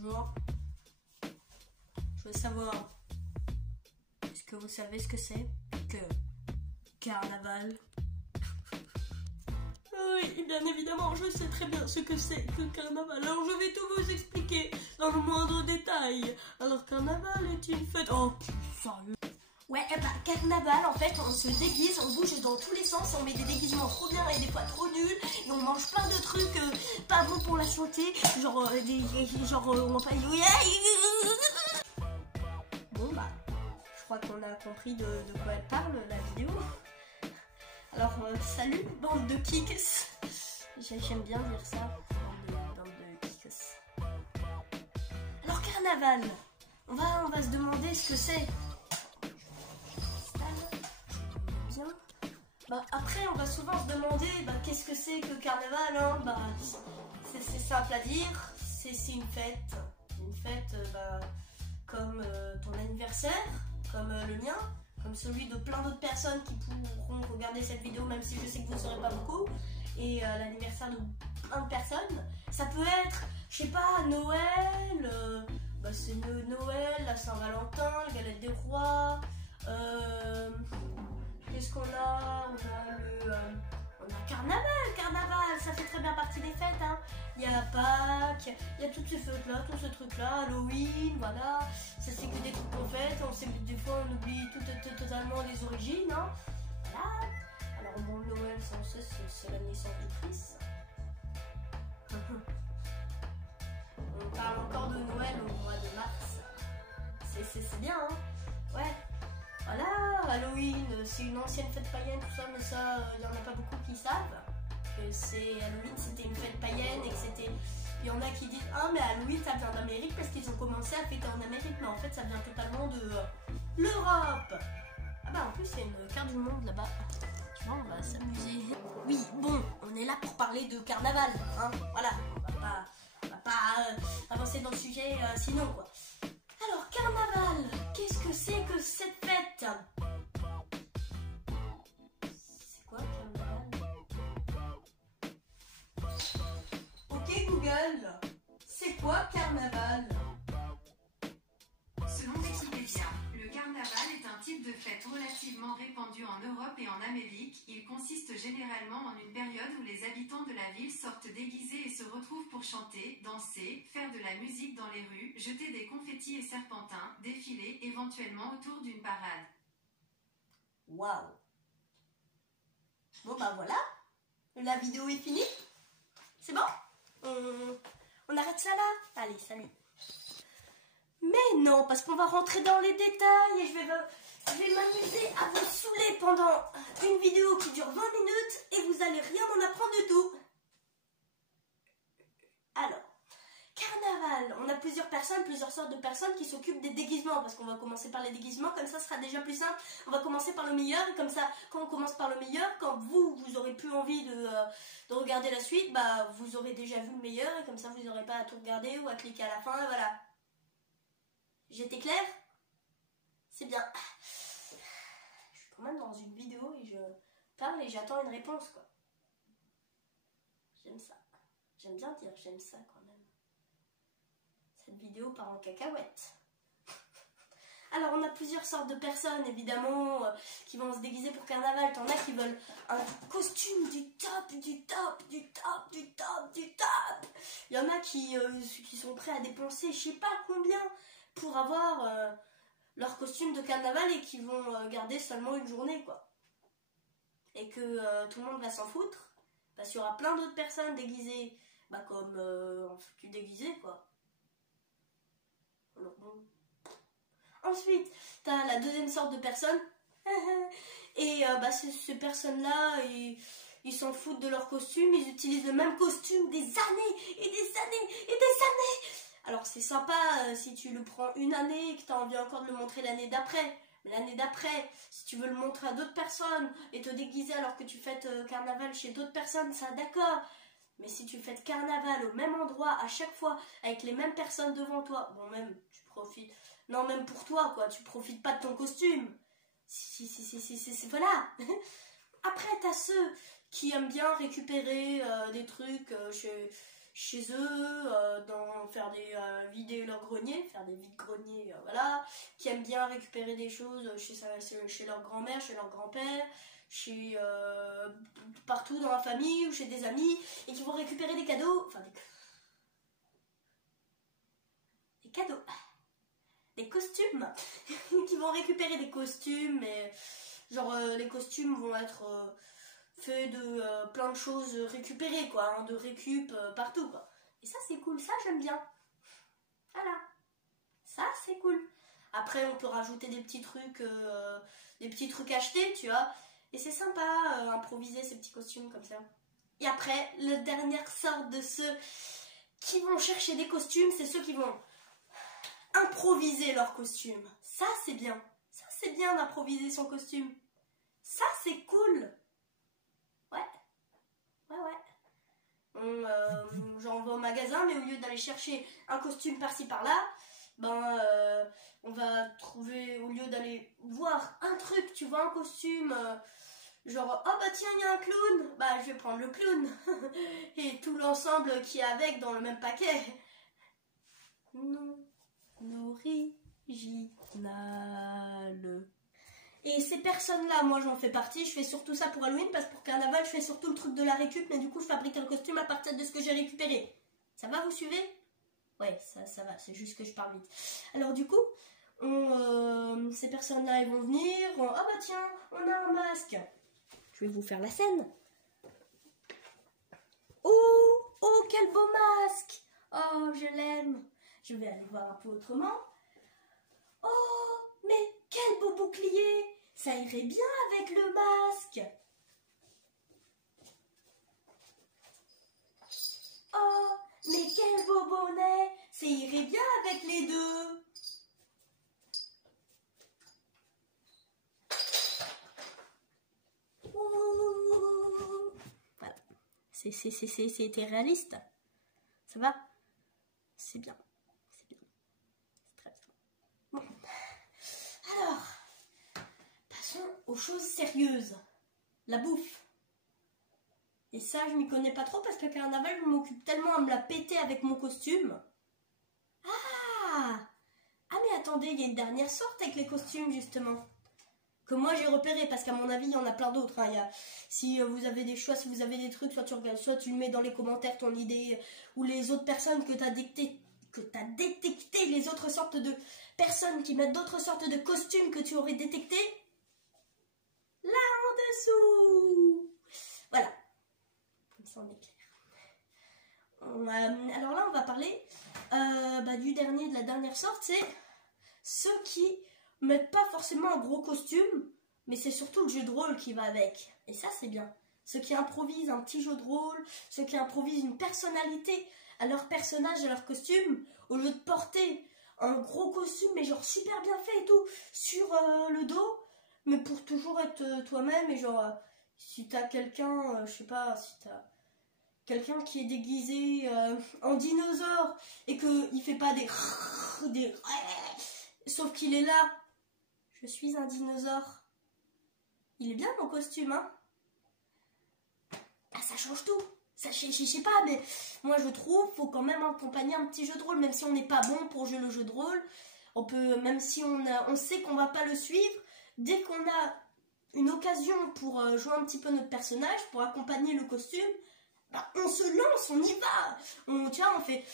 bonjour. Je veux savoir, est-ce que vous savez ce que c'est que carnaval? Oui, bien évidemment, je sais très bien ce que c'est que carnaval. Alors je vais tout vous expliquer dans le moindre détail. Alors carnaval est une fête... Oh, sérieux? Ouais, carnaval, en fait, on se déguise, on bouge dans tous les sens, on met des déguisements trop bien et des fois trop nuls, et on mange plein de trucs pas bons pour la santé, genre, on va pas... Bon, bah, je crois qu'on a compris de quoi elle parle, la vidéo. Alors, salut, bande de kicks. J'aime bien dire ça, bande de kicks. Alors, carnaval, on va se demander ce que c'est. Bah, après, on va souvent se demander qu'est-ce que c'est que carnaval, hein. Bah, c'est simple à dire, c'est une fête. Une fête comme ton anniversaire, comme le mien, comme celui de plein d'autres personnes qui pourront regarder cette vidéo, même si je sais que vous ne serez pas beaucoup, et l'anniversaire de plein de personnes. Ça peut être, je sais pas, Noël, c'est Noël, la Saint-Valentin, la galette des rois, qu'est-ce qu'on a? On a carnaval, ça fait très bien partie des fêtes, hein. Il y a Pâques, il y a toutes ces fêtes-là, tous ces trucs-là, Halloween, voilà. Ça c'est que des trucs qu'on fête, on sait que des fois on oublie totalement les origines, hein. Voilà. Alors bon, Noël, on sait, c'est la naissance du Christ. On parle encore de Noël au mois de mars. C'est bien, hein. Ouais. Voilà, Halloween, c'est une ancienne fête païenne, tout ça, mais ça, il n'y en a pas beaucoup qui savent. Halloween, c'était une fête païenne et que c'était... Il y en a qui disent « Ah, mais Halloween, ça vient d'Amérique parce qu'ils ont commencé à fêter en Amérique. » Mais en fait, ça vient totalement de l'Europe. Ah bah, en plus, il y a une carte du monde là-bas. Tu vois, on va s'amuser. Oui, bon, on est là pour parler de carnaval, hein. Voilà, on va pas avancer dans le sujet sinon, quoi. Alors, carnaval, qu'est-ce que c'est que cette fête? C'est quoi, carnaval? Ok, Google, c'est quoi, carnaval? Selon Wikipédia, le carnaval est un type de fête relativement répandu en Europe et en Amérique. Il consiste généralement en une période où les habitants de la ville sortent déguisés et se retrouvent pour chanter, danser, faire de la musique dans les rues, jeter des confettis et serpentins, défiler éventuellement autour d'une parade. Waouh! Bon bah voilà, la vidéo est finie. C'est bon? On arrête ça là? Allez, salut. Mais non, parce qu'on va rentrer dans les détails et je vais m'amuser à vous saouler pendant une vidéo qui dure 20 minutes et vous allez rien en apprendre du tout. Alors, carnaval, on a plusieurs sortes de personnes qui s'occupent des déguisements, parce qu'on va commencer par les déguisements, comme ça sera déjà plus simple. On va commencer par le meilleur, et comme ça, quand on commence par le meilleur, quand vous aurez plus envie de regarder la suite, bah vous aurez déjà vu le meilleur, et comme ça vous n'aurez pas à tout regarder ou à cliquer à la fin, et voilà. J'étais claire? C'est bien. Je suis quand même dans une vidéo et je parle et j'attends une réponse, quoi. J'aime ça. J'aime bien dire j'aime ça quand même. Cette vidéo part en cacahuète. Alors on a plusieurs sortes de personnes évidemment qui vont se déguiser pour carnaval. T'en as qui veulent un costume du top, du top, du top, du top, du top. Il y en a qui sont prêts à dépenser je sais pas combien pour avoir leur costume de carnaval et qui vont garder seulement une journée, quoi. Et que tout le monde va s'en foutre parce qu'il y aura plein d'autres personnes déguisées comme en foutu déguisé, quoi. Alors bon. Ensuite, t'as la deuxième sorte de personnes et ces personnes-là, ils s'en foutent de leur costume, ils utilisent le même costume des années et des années et des années. Alors c'est sympa si tu le prends une année et que tu as envie encore de le montrer l'année d'après. Mais l'année d'après, si tu veux le montrer à d'autres personnes et te déguiser alors que tu fêtes carnaval chez d'autres personnes, ça d'accord. Mais si tu fêtes carnaval au même endroit à chaque fois avec les mêmes personnes devant toi, bon même tu profites. Non même pour toi quoi, tu profites pas de ton costume. Voilà. Après t'as ceux qui aiment bien récupérer des trucs chez eux, faire des vider leur grenier, faire des vides-greniers, voilà, qui aiment bien récupérer des choses chez leur grand-mère, chez leur grand-père, chez partout dans la famille ou chez des amis, et qui vont récupérer des cadeaux, enfin des cadeaux, des costumes, qui vont récupérer des costumes, et genre les costumes vont être faits de plein de choses récupérées, quoi, hein, de récup partout, quoi. Et ça c'est cool, ça j'aime bien. Voilà, ça c'est cool. Après on peut rajouter des petits trucs achetés, tu vois. Et c'est sympa, improviser ces petits costumes comme ça. Et après, la dernière sorte de ceux qui vont chercher des costumes, c'est ceux qui vont improviser leurs costumes. Ça, c'est bien. Ça, c'est bien d'improviser son costume. Ça, c'est cool. Ouais. Genre, on va au magasin, mais au lieu d'aller chercher un costume par-ci par-là, on va trouver, au lieu d'aller voir un truc, tu vois, un costume, genre, oh bah tiens, il y a un clown, bah je vais prendre le clown, et tout l'ensemble qui est avec dans le même paquet. Non original. Et ces personnes-là, moi j'en fais partie, je fais surtout ça pour Halloween, parce que pour Carnaval, je fais surtout le truc de la récup, mais du coup je fabrique un costume à partir de ce que j'ai récupéré. Ça va, vous suivez? Ouais, ça va, c'est juste que je parle vite. Alors du coup, ces personnes-là, elles vont venir, oh bah tiens, on a un masque. Je vais vous faire la scène. Oh, quel beau masque! Oh, je l'aime. Je vais aller voir un peu autrement. Oh, mais quel beau bouclier! Ça irait bien avec le masque. Oh, mais quel beau bonnet! Ça irait bien avec les deux. Voilà. C'était réaliste. Ça va? C'est bien. C'est bien. C'est très bien. Bon. Alors, passons aux choses sérieuses. La bouffe. Et ça, je m'y connais pas trop parce que Carnaval, je m'occupe tellement à me la péter avec mon costume. Ah, mais attendez, il y a une dernière sorte avec les costumes, justement. Que moi, j'ai repéré, parce qu'à mon avis, il y en a plein d'autres. Hein. Si vous avez des choix, si vous avez des trucs, soit tu regardes, soit tu le mets dans les commentaires, ton idée, ou les autres personnes que tu as détecté, les autres sortes de personnes qui mettent d'autres sortes de costumes que tu aurais détecté. Là en dessous. Voilà. Comme ça, on est clair. Alors là, on va parler de la dernière sorte, c'est ceux qui mettent pas forcément un gros costume, mais c'est surtout le jeu de rôle qui va avec. Et ça, c'est bien. Ceux qui improvisent un petit jeu de rôle, ceux qui improvisent une personnalité à leur personnage, à leur costume, au lieu de porter un gros costume, mais genre super bien fait et tout, sur le dos, mais pour toujours être toi-même. Et genre, si t'as quelqu'un, je sais pas, si t'as quelqu'un qui est déguisé en dinosaure et qu'il fait pas des sauf qu'il est là, je suis un dinosaure. Il est bien mon costume, hein? Ah, ça change tout. Ça, je sais pas, mais moi je trouve faut quand même accompagner un petit jeu de rôle, même si on n'est pas bon pour jouer le jeu de rôle. On peut, même si on sait qu'on va pas le suivre, dès qu'on a une occasion pour jouer un petit peu notre personnage, pour accompagner le costume, on se lance, on y va. On fait,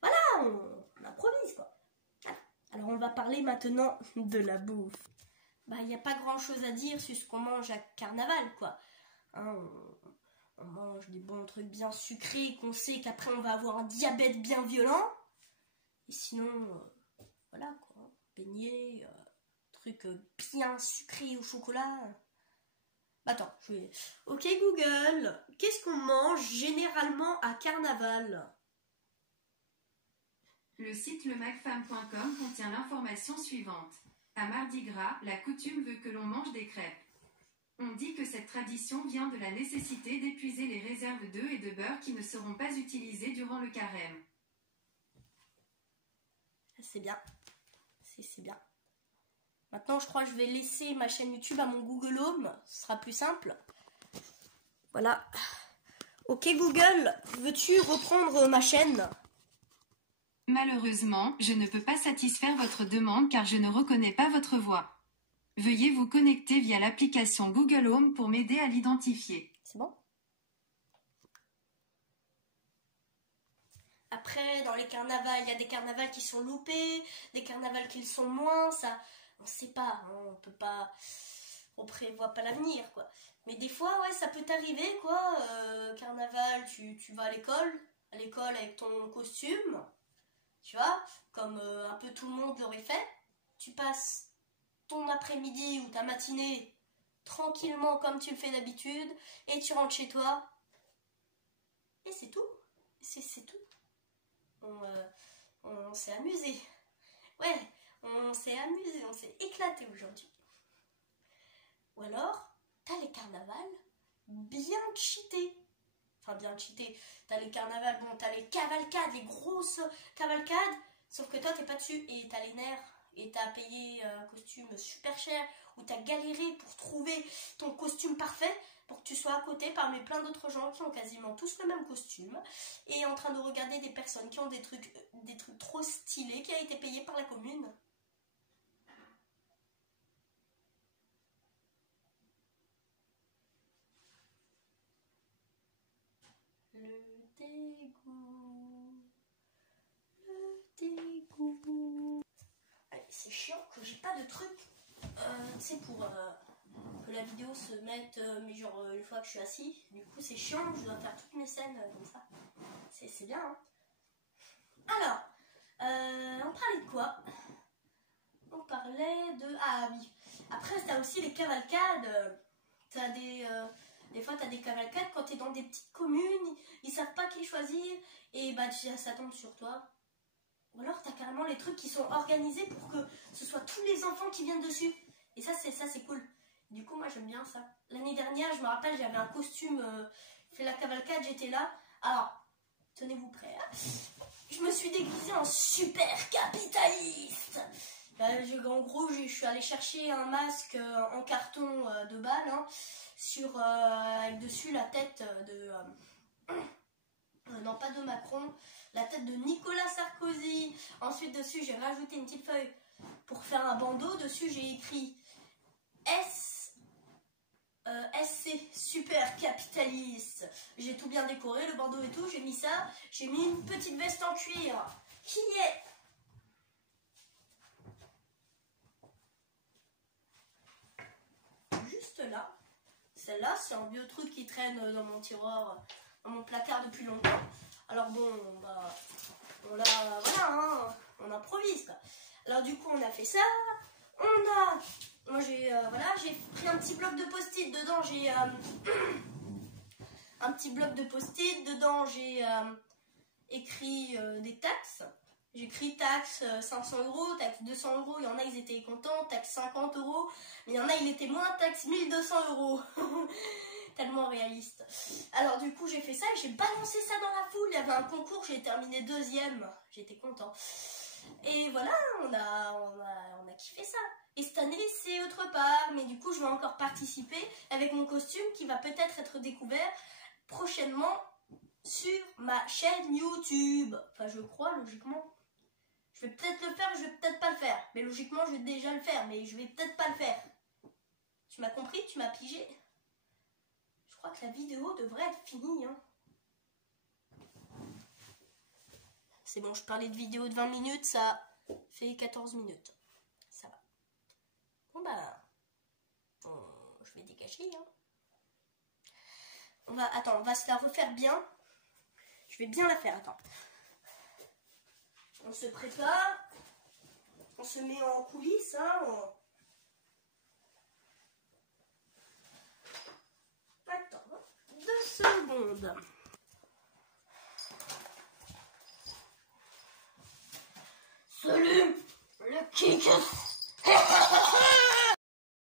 voilà, on improvise quoi. Voilà. Alors on va parler maintenant de la bouffe. Il n'y a pas grand chose à dire sur ce qu'on mange à Carnaval, quoi. Hein, on mange des bons trucs bien sucrés, qu'on sait qu'après on va avoir un diabète bien violent. Et sinon, voilà quoi, beignets, trucs bien sucrés au chocolat. Attends, je vais... Ok Google, qu'est-ce qu'on mange généralement à Carnaval? Le site lemacfam.com contient l'information suivante. À Mardi Gras, la coutume veut que l'on mange des crêpes. On dit que cette tradition vient de la nécessité d'épuiser les réserves d'œufs et de beurre qui ne seront pas utilisées durant le carême. C'est bien. C'est bien. Maintenant, je crois que je vais laisser ma chaîne YouTube à mon Google Home. Ce sera plus simple. Voilà. Ok Google, veux-tu reprendre ma chaîne? Malheureusement, je ne peux pas satisfaire votre demande car je ne reconnais pas votre voix. Veuillez vous connecter via l'application Google Home pour m'aider à l'identifier. C'est bon? Après, dans les carnavals, il y a des carnavals qui sont loupés, des carnavals qui le sont moins, ça, on sait pas, hein, on peut pas, on prévoit pas l'avenir, quoi. Mais des fois, ouais, ça peut t'arriver, quoi, carnaval, tu vas à l'école avec ton costume, tu vois, comme un peu tout le monde l'aurait fait, tu passes ton après-midi ou ta matinée tranquillement comme tu le fais d'habitude, et tu rentres chez toi, et c'est tout, c'est tout. On s'est amusé. Ouais, on s'est amusé, on s'est éclaté aujourd'hui. Ou alors, t'as les carnavals bien cheatés. Enfin, bien cheatés. T'as les carnavals, bon, t'as les cavalcades, les grosses cavalcades, sauf que toi, t'es pas dessus et t'as les nerfs. Et t'as payé un costume super cher, ou t'as galéré pour trouver ton costume parfait, pour que tu sois à côté parmi plein d'autres gens qui ont quasiment tous le même costume, et en train de regarder des personnes qui ont des trucs trop stylés, qui a été payé par la commune. Le dégoût. Le dégoût. Allez, c'est chiant que j'ai pas de truc, tu sais, pour que la vidéo se mette, mais genre une fois que je suis assis. Du coup, c'est chiant, je dois faire toutes mes scènes comme ça. C'est bien, hein. Alors, on parlait de quoi? On parlait de... Ah oui. Après, t'as aussi les cavalcades. T'as des fois, t'as des cavalcades quand t'es dans des petites communes. Ils savent pas qui choisir. Et bah, ça tombe sur toi. Ou alors, t'as carrément les trucs qui sont organisés pour que ce soit tous les enfants qui viennent dessus. Et ça, c'est cool. Du coup, moi, j'aime bien ça. L'année dernière, je me rappelle, j'avais un costume... fait la cavalcade, j'étais là. Alors, tenez-vous prêts. Hein. Je me suis déguisée en super capitaliste. En gros, je suis allée chercher un masque en carton de balle, hein, avec dessus la tête de... non, pas de Macron, la tête de Nicolas Sarkozy. Ensuite, dessus, j'ai rajouté une petite feuille pour faire un bandeau. Dessus, j'ai écrit SC, super capitaliste. J'ai tout bien décoré, le bandeau et tout, j'ai mis ça. J'ai mis une petite veste en cuir qui est... juste là. Celle-là, c'est un vieux truc qui traîne dans mon tiroir, dans mon placard depuis longtemps. Alors bon, bah, voilà, hein, on improvise quoi. Alors du coup, on a fait ça. Moi j'ai pris un petit bloc de post-it. Dedans, j'ai un petit bloc de post-it. Dedans, j'ai écrit des taxes. J'ai écrit taxe 500 €, taxe 200 €, il y en a ils étaient contents, taxe 50 €, mais il y en a il était moins, taxe 1200 €. Tellement réaliste. Alors du coup j'ai fait ça et j'ai balancé ça dans la foule, il y avait un concours, j'ai terminé 2e, j'étais content. Et voilà, on a kiffé ça. Et cette année c'est autre part, mais du coup je vais encore participer avec mon costume qui va peut-être être découvert prochainement sur ma chaîne YouTube. Enfin je crois logiquement. Je vais peut-être le faire, je vais peut-être pas le faire. Mais logiquement, je vais déjà le faire, mais je vais peut-être pas le faire. Tu m'as compris? Tu m'as pigé? Je crois que la vidéo devrait être finie. Hein. C'est bon, je parlais de vidéo de 20 minutes, ça fait 14 minutes. Ça va. Bon bah, je vais dégager. Hein. On va se la refaire bien. Je vais bien la faire, attends. On se prépare, on se met en coulisses, hein, Attends, 2 secondes. Salut, le kick.